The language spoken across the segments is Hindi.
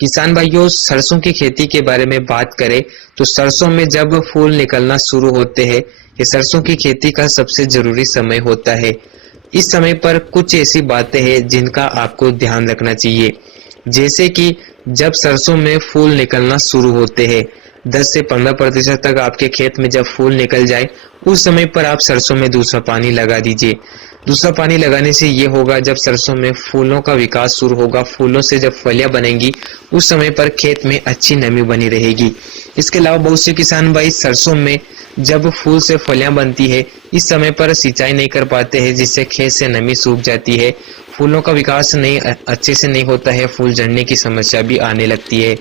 किसान भाइयों, सरसों की खेती के बारे में बात करें तो सरसों में जब फूल निकलना शुरू होते हैं, ये सरसों की खेती का सबसे जरूरी समय होता है। इस समय पर कुछ ऐसी बातें हैं जिनका आपको ध्यान रखना चाहिए। जैसे कि जब सरसों में फूल निकलना शुरू होते हैं, 10 से 15% तक आपके खेत में जब फूल निकल जाए, उस समय पर आप सरसों में दूसरा पानी लगा दीजिए। दूसरा पानी लगाने से ये होगा, जब सरसों में फूलों का विकास शुरू होगा, फूलों से जब फलियां बनेंगी, उस समय पर खेत में अच्छी नमी बनी रहेगी। इसके अलावा बहुत से किसान भाई सरसों में जब फूल से फलियां बनती है, इस समय पर सिंचाई नहीं कर पाते हैं, जिससे खेत से नमी सूख जाती है, फूलों का विकास नहीं अच्छे से नहीं होता है, फूल झड़ने की समस्या भी आने लगती है।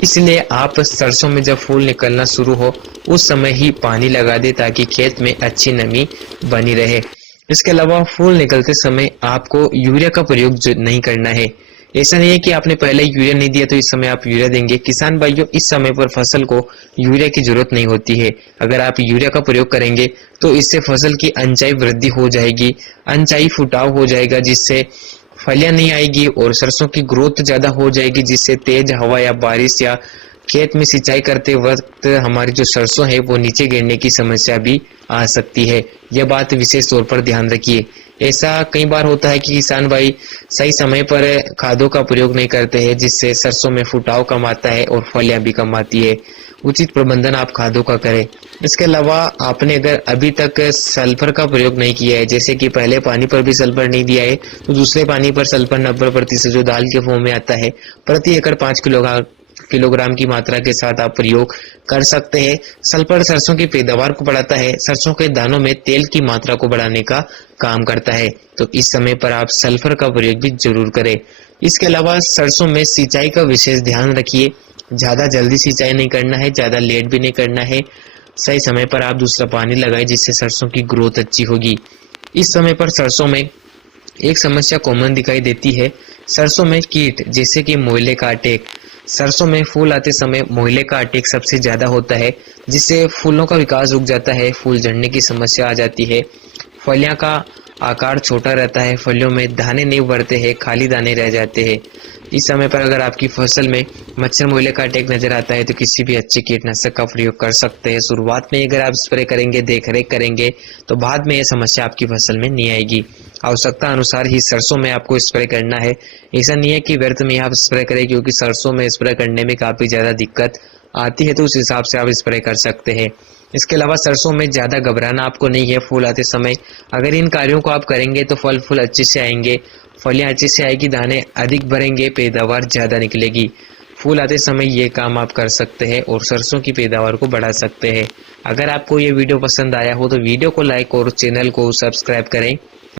इसलिए आप सरसों में जब फूल निकलना शुरू हो, उस समय ही पानी लगा दे ताकि खेत में अच्छी नमी बनी रहे। इसके अलावा फूल निकलते समय आपको यूरिया का प्रयोग नहीं करना है। ऐसा नहीं है कि आपने पहले यूरिया नहीं दिया तो इस समय आप यूरिया देंगे। किसान भाइयों, इस समय पर फसल को यूरिया की जरूरत नहीं होती है। अगर आप यूरिया का प्रयोग करेंगे तो इससे फसल की अनचाही वृद्धि हो जाएगी, अनचाही फुटाव हो जाएगा, जिससे फलियां नहीं आएगी और सरसों की ग्रोथ ज्यादा हो जाएगी, जिससे तेज हवा या बारिश या खेत में सिंचाई करते वक्त हमारी जो सरसों है वो नीचे गिरने की समस्या भी आ सकती है। यह बात विशेष तौर पर ध्यान रखिए। ऐसा कई बार होता है कि किसान भाई सही समय पर खादों का प्रयोग नहीं करते हैं, जिससे सरसों में फुटाव कम आता है और फलियां भी कम आती है। उचित प्रबंधन आप खादों का करें। इसके अलावा आपने अगर अभी तक सल्फर का प्रयोग नहीं किया है, जैसे कि पहले पानी पर भी सल्फर नहीं दिया है, तो दूसरे पानी पर सल्फर 90% जो दाल के फॉर्म में आता है, प्रति एकड़ 5 किलोग्राम की मात्रा के साथ आप प्रयोग कर सकते हैं। सल्फर सरसों की पैदावार को बढ़ाता है, सरसों के दानों में तेल की मात्रा को बढ़ाने का काम करता है, तो इस समय पर आप सल्फर का प्रयोग भी जरूर करें। इसके अलावा सरसों में सिंचाई का विशेष ध्यान रखिए। ज्यादा जल्दी सिंचाई नहीं करना है, ज्यादा लेट भी नहीं करना है। सही समय पर आप दूसरा पानी लगाएं, जिससे सरसों की ग्रोथ अच्छी होगी। इस समय पर सरसों में एक समस्या कॉमन दिखाई देती है, सरसों में कीट, जैसे कि मोइले का अटैक। सरसों में फूल आते समय मोइले का अटैक सबसे ज्यादा होता है, जिससे फूलों का विकास रुक जाता है, फूल झड़ने की समस्या आ जाती है, फलियां का आकार छोटा रहता है, फलियों में दाने नहीं बढ़ते हैं, खाली दाने रह जाते हैं। इस समय पर अगर आपकी फसल में मच्छर मोइले का अटैक नजर आता है तो किसी भी अच्छे कीटनाशक का प्रयोग कर सकते हैं। शुरुआत में अगर आप स्प्रे करेंगे, देख रेख करेंगे, तो बाद में यह समस्या आपकी फसल में नहीं आएगी। आवश्यकता अनुसार ही सरसों में आपको स्प्रे करना है। ऐसा नहीं है कि व्यर्थ में आप स्प्रे करें, क्योंकि सरसों में स्प्रे करने में काफी ज्यादा दिक्कत आती है, तो उस हिसाब से आप स्प्रे कर सकते हैं। इसके अलावा सरसों में ज्यादा घबराना आपको नहीं है। फूल आते समय अगर इन कार्यों को आप करेंगे तो फल फूल अच्छे से आएंगे, फलियां अच्छे से आएगी, दाने अधिक भरेंगे, पैदावार ज्यादा निकलेगी। फूल आते समय ये काम आप कर सकते हैं और सरसों की पैदावार को बढ़ा सकते हैं। अगर आपको ये वीडियो पसंद आया हो तो वीडियो को लाइक और चैनल को सब्सक्राइब करें।